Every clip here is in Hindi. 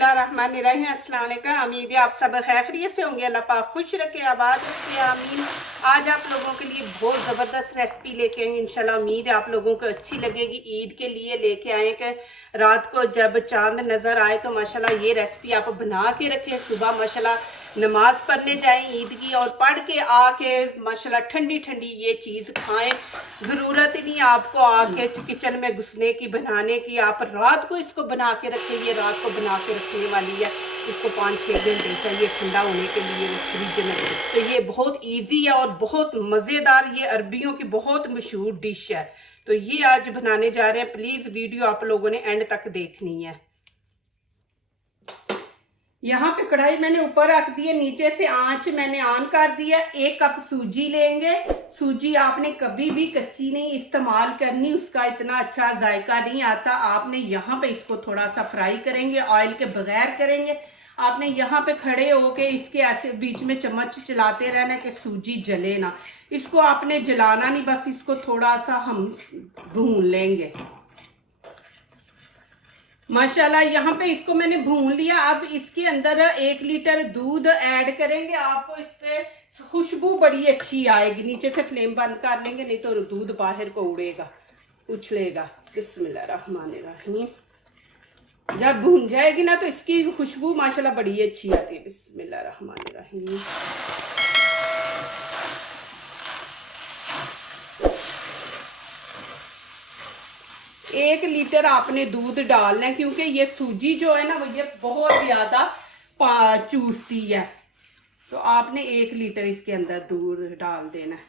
बिस्मिल्लाहिर्रहमानिर्रहीम। अस्सलाम वालेकुम। उम्मीद है आप सब खैरियत से होंगे। अल्लाह पाक खुश रखे, आबाद रखे, आमीन। आज आप लोगों के लिए बहुत ज़बरदस्त रेसिपी लेके आएंगे। इंशाल्लाह उम्मीद है आप लोगों को अच्छी लगेगी। ईद के लिए लेके आए कि रात को जब चांद नज़र आए तो माशाल्लाह ये रेसिपी आप बना के रखें। सुबह माशाल्लाह नमाज पढ़ने जाएं ईद की, और पढ़ के आके माशाल्लाह ठंडी ठंडी ये चीज़ खाएं। ज़रूरत ही नहीं आपको आके किचन में घुसने की, बनाने की। आप रात को इसको बना के रखें। ये रात को बना के रखने वाली है। इसको 5-6 घंटे चाहिए ठंडा होने के लिए फ्रिज में। तो ये बहुत इजी है और बहुत मज़ेदार, ये अरबियों की बहुत मशहूर डिश है। तो ये आज बनाने जा रहे हैं। प्लीज़ वीडियो आप लोगों ने एंड तक देखनी है। यहाँ पे कढ़ाई मैंने ऊपर रख दी है, नीचे से आंच मैंने ऑन कर दिया। 1 कप सूजी लेंगे। सूजी आपने कभी भी कच्ची नहीं इस्तेमाल करनी, उसका इतना अच्छा जायका नहीं आता। आपने यहाँ पे इसको थोड़ा सा फ्राई करेंगे, ऑयल के बगैर करेंगे। आपने यहाँ पे खड़े होके इसके ऐसे बीच में चम्मच चलाते रहना कि सूजी जले ना। इसको आपने जलाना नहीं, बस इसको थोड़ा सा हम भून लेंगे। माशाल्लाह यहाँ पे इसको मैंने भून लिया। अब इसके अंदर 1 लीटर दूध ऐड करेंगे। आपको इससे खुशबू बड़ी अच्छी आएगी। नीचे से फ्लेम बंद कर लेंगे, नहीं तो दूध बाहर को उड़ेगा, उछलेगा। बिस्मिल्लाहिर्रहमानिर्रहीम। जब भून जाएगी ना तो इसकी खुशबू माशाल्लाह बड़ी अच्छी आती है। बिस्मिल्लाहिर्रहमानिर्रहीम। 1 लीटर आपने दूध डालना है, क्योंकि ये सूजी जो है ना वो ये बहुत ज़्यादा चूसती है। तो आपने 1 लीटर इसके अंदर दूध डाल देना है।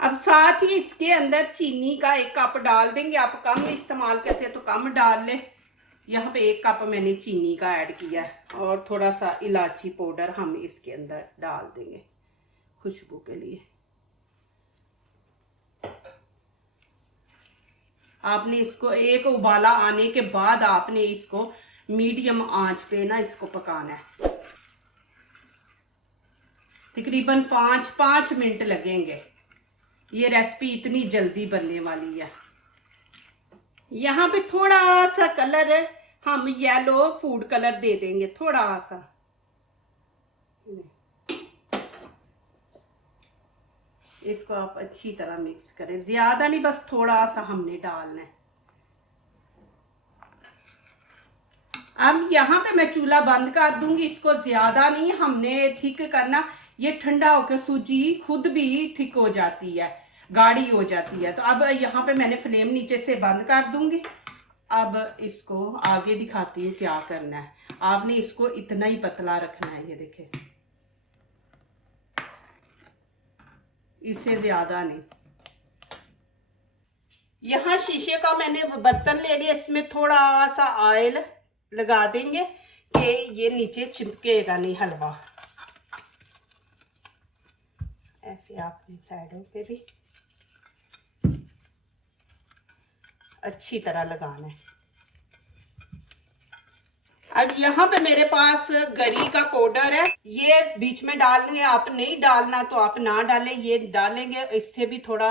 अब साथ ही इसके अंदर चीनी का 1 कप डाल देंगे। आप कम इस्तेमाल करते हैं तो कम डाल लें। यहाँ पे 1 कप मैंने चीनी का ऐड किया है, और थोड़ा सा इलायची पाउडर हम इसके अंदर डाल देंगे खुशबू के लिए। आपने इसको 1 उबाला आने के बाद आपने इसको मीडियम आंच पे ना इसको पकाना है। तकरीबन 5 मिनट लगेंगे। ये रेसिपी इतनी जल्दी बनने वाली है। यहाँ पे थोड़ा सा कलर हम येलो फूड कलर दे देंगे, थोड़ा सा। इसको आप अच्छी तरह मिक्स करें, ज्यादा नहीं, बस थोड़ा सा हमने डालना है। अब यहाँ पे मैं चूल्हा बंद कर दूंगी। इसको ज्यादा नहीं हमने थिक करना। ये ठंडा होकर सूजी खुद भी थिक हो जाती है, गाढ़ी हो जाती है। तो अब यहाँ पे मैंने फ्लेम नीचे से बंद कर दूंगी। अब इसको आगे दिखाती हूँ क्या करना है। आपने इसको इतना ही पतला रखना है, ये देखें, इससे ज्यादा नहीं। यहाँ शीशे का मैंने बर्तन ले लिया, इसमें थोड़ा सा ऑयल लगा देंगे कि ये नीचे चिपकेगा नहीं हलवा। ऐसे आपने साइडों पे भी अच्छी तरह लगाना है। अब यहाँ पे मेरे पास गरी का पाउडर है, ये बीच में डालेंगे। आप नहीं डालना तो आप ना डालें, ये डालेंगे, इससे भी थोड़ा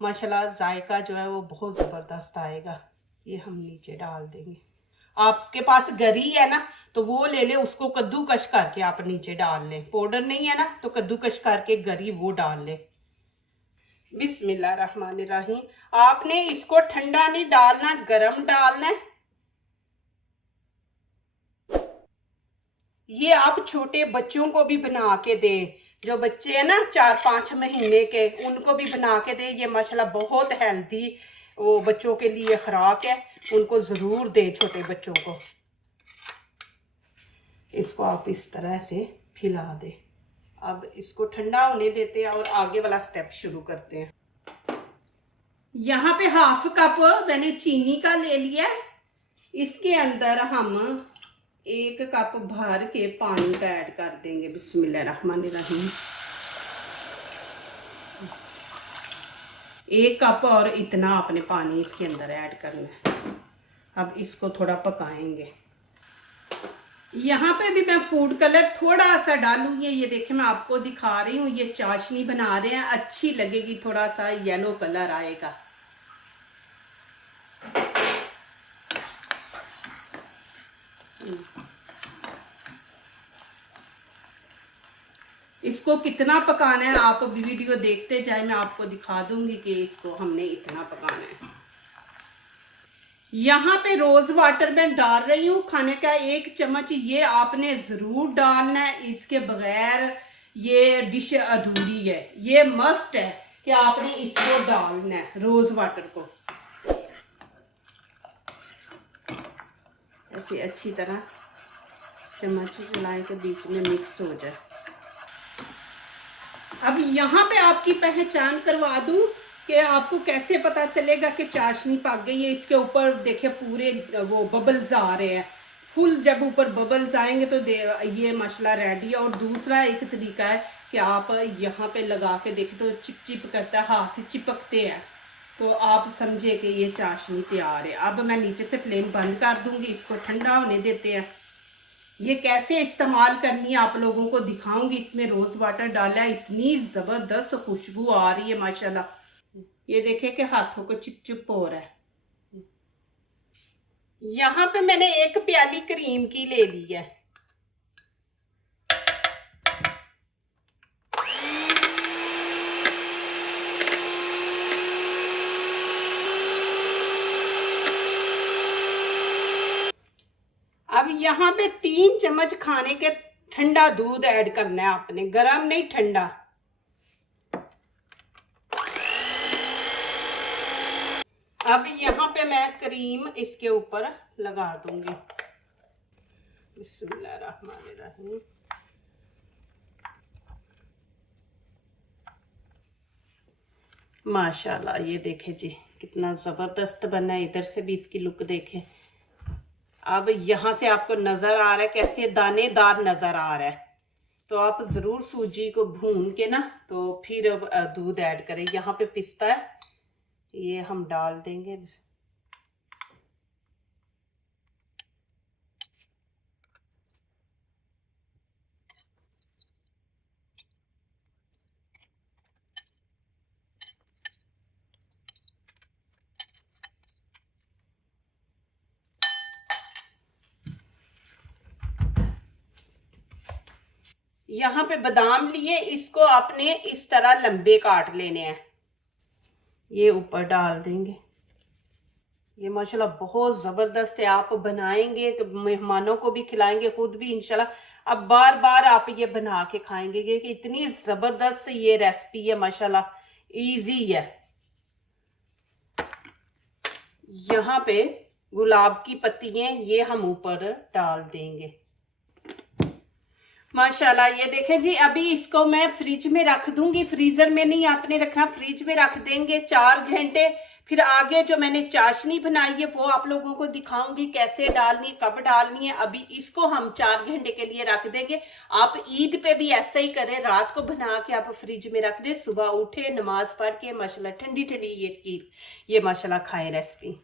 माशाल्लाह जायका जो है वो बहुत ज़बरदस्त आएगा। ये हम नीचे डाल देंगे। आपके पास गरी है ना तो वो ले ले, उसको कद्दूकश करके आप नीचे डाल लें। पाउडर नहीं है ना तो कद्दूकश करके गरी वो डाल लें। बिस्मिल्लाहिर्रहमानिर्रहीम। आपने इसको ठंडा नहीं डालना, गरम डालना है। ये आप छोटे बच्चों को भी बना के दें। जो बच्चे हैं ना 4-5 महीने के, उनको भी बना के दें। ये माशाल्लाह बहुत हेल्दी वो बच्चों के लिए खुराक है, उनको ज़रूर दें छोटे बच्चों को। इसको आप इस तरह से फैला दें। अब इसको ठंडा होने देते हैं और आगे वाला स्टेप शुरू करते हैं। यहाँ पे 1/2 कप मैंने चीनी का ले लिया। इसके अंदर हम 1 कप भर के पानी का ऐड कर देंगे। बिस्मिल्लाहिर्रहमानिर्रहीम। 1 कप और इतना आपने पानी इसके अंदर ऐड करना है। अब इसको थोड़ा पकाएंगे। यहाँ पे भी मैं फूड कलर थोड़ा सा डालूंगी। ये देखें मैं आपको दिखा रही हूँ, ये चाशनी बना रहे हैं, अच्छी लगेगी। थोड़ा सा येलो कलर आएगा। इसको कितना पकाना है आप वीडियो देखते जाए, मैं आपको दिखा दूंगी कि इसको हमने इतना पकाना है। यहाँ पे रोज वाटर मैं डाल रही हूँ खाने का 1 चम्मच। ये आपने जरूर डालना है, इसके बगैर ये डिश अधूरी है। ये मस्ट है कि आपने इसको डालना है, रोज वाटर को। ऐसे अच्छी तरह चम्मच चलाएं तो बीच में मिक्स हो जाए। अब यहाँ पे आपकी पहचान करवा दूं कि आपको कैसे पता चलेगा कि चाशनी पक गई है। इसके ऊपर देखिए पूरे वो बबल्स आ रहे हैं, फुल जब ऊपर बबल्स आएंगे तो ये मसाला रेडी है। और दूसरा एक तरीका है कि आप यहाँ पे लगा के देखें तो चिप चिप करता है, हाथ चिपकते हैं, तो आप समझे कि ये चाशनी तैयार है। अब मैं नीचे से फ्लेम बंद कर दूंगी, इसको ठंडा होने देते हैं। ये कैसे इस्तेमाल करनी है आप लोगों को दिखाऊंगी। इसमें रोज वाटर डाला है, इतनी जबरदस्त खुशबू आ रही है माशाल्लाह। ये देखे कि हाथों को चिप चिप हो रहा है। यहाँ पे मैंने 1 प्याली क्रीम की ले ली है। अब यहाँ पे 3 चम्मच खाने के ठंडा दूध ऐड करना है आपने, गरम नहीं, ठंडा। अब यहाँ पे मैं क्रीम इसके ऊपर लगा दूंगी। बिस्मिल्लाहिर्रहमानिर्रहीम। माशाल्लाह ये देखे जी कितना जबरदस्त बना है। इधर से भी इसकी लुक देखें। अब यहाँ से आपको नजर आ रहा है कैसे दानेदार नजर आ रहा है, तो आप जरूर सूजी को भून के ना तो फिर दूध ऐड करें। यहाँ पे पिस्ता है, ये हम डाल देंगे। यहाँ पे बादाम लिए, इसको आपने इस तरह लंबे काट लेने हैं, ये ऊपर डाल देंगे। ये माशाल्लाह बहुत ज़बरदस्त है। आप बनाएंगे, मेहमानों को भी खिलाएंगे, खुद भी इंशाल्लाह अब बार बार आप ये बना के खाएंगे कि इतनी ज़बरदस्त ये रेसिपी है माशाल्लाह, इजी है। यहाँ पे गुलाब की पत्तियाँ ये हम ऊपर डाल देंगे माशाल्लाह। ये देखें जी, अभी इसको मैं फ्रिज में रख दूंगी, फ्रीजर में नहीं आपने रखना, फ्रिज में रख देंगे 4 घंटे। फिर आगे जो मैंने चाशनी बनाई है वो आप लोगों को दिखाऊंगी कैसे डालनी, कब डालनी है। अभी इसको हम 4 घंटे के लिए रख देंगे। आप ईद पे भी ऐसा ही करें, रात को बना के आप फ्रिज में रख दें, सुबह उठे नमाज पढ़ के माशाल्लाह ठंडी ठंडी ये खीर ये माशाल्लाह खाएं रेसिपी।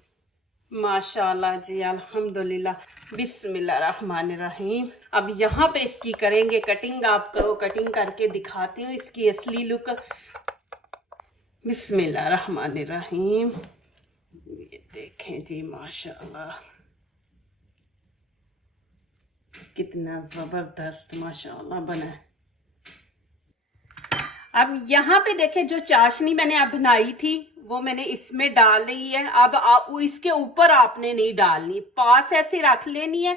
माशाल्लाह जी, अल्हम्दुलिल्लाह। बिस्मिल्लाहिर्रहमानिर्रहीम। अब यहाँ पे इसकी करेंगे कटिंग, आपको कटिंग करके दिखाती हूँ इसकी असली लुक। बिस्मिल्लाहिर्रहमानिर्रहीम। ये देखें जी माशाल्लाह कितना ज़बरदस्त माशाल्लाह बना है। अब यहाँ पे देखें जो चाशनी मैंने अब बनाई थी वो मैंने इसमें डाल रही है। अब इसके ऊपर आपने नहीं डालनी, पास ऐसे रख लेनी है।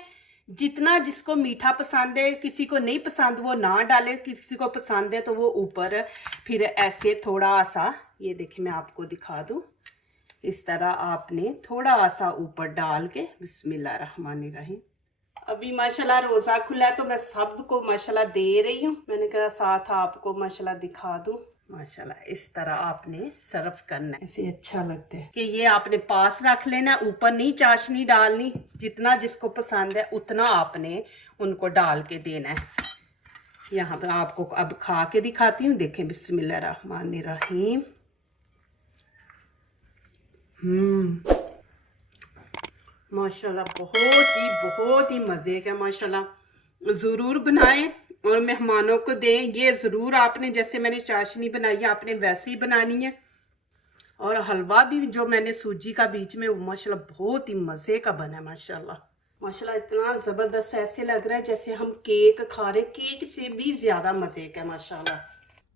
जितना जिसको मीठा पसंद है, किसी को नहीं पसंद वो ना डाले, किसी को पसंद है तो वो ऊपर फिर ऐसे थोड़ा सा, ये देखिए मैं आपको दिखा दूँ, इस तरह आपने थोड़ा सा ऊपर डाल के। बिस्मिल्लाहिर्रहमानिर्रहीम। अभी माशाल्लाह रोज़ा खुला है तो मैं सबको माशाल्लाह दे रही हूँ, मैंने कहा साथ आपको माशाल्लाह दिखा दूँ। माशाल्लाह इस तरह आपने सर्व करना है, ऐसे अच्छा लगता है कि ये आपने पास रख लेना, ऊपर नहीं चाशनी डालनी। जितना जिसको पसंद है उतना आपने उनको डाल के देना है। यहाँ पे आपको अब खा के दिखाती हूँ, देखें। बिस्मिल्लाहिर्रहमानिर्रहीम। माशाल्लाह बहुत ही मज़े का माशाल्लाह। ज़रूर बनाएं और मेहमानों को दें। ये ज़रूर आपने जैसे मैंने चाशनी बनाई है आपने वैसे ही बनानी है। और हलवा भी जो मैंने सूजी का बीच में, वो माशाल्लाह बहुत ही मज़े का बना है माशाल्लाह। माशाल्लाह इतना ज़बरदस्त ऐसे लग रहा है जैसे हम केक खा रहे, केक से भी ज़्यादा मज़े का माशाल्लाह।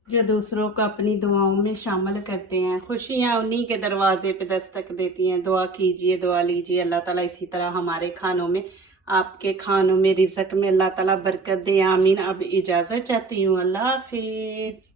जो दूसरों को अपनी दुआओं में शामिल करते हैं, खुशियाँ उन्हीं के दरवाजे पे दस्तक देती हैं। दुआ कीजिए, दुआ लीजिए, अल्लाह ताला इसी तरह हमारे खानों में, आपके खानों में, रिज़्क में अल्लाह ताला बरकत दे, आमीन। अब इजाज़त चाहती हूँ, अल्लाह हाफिज़।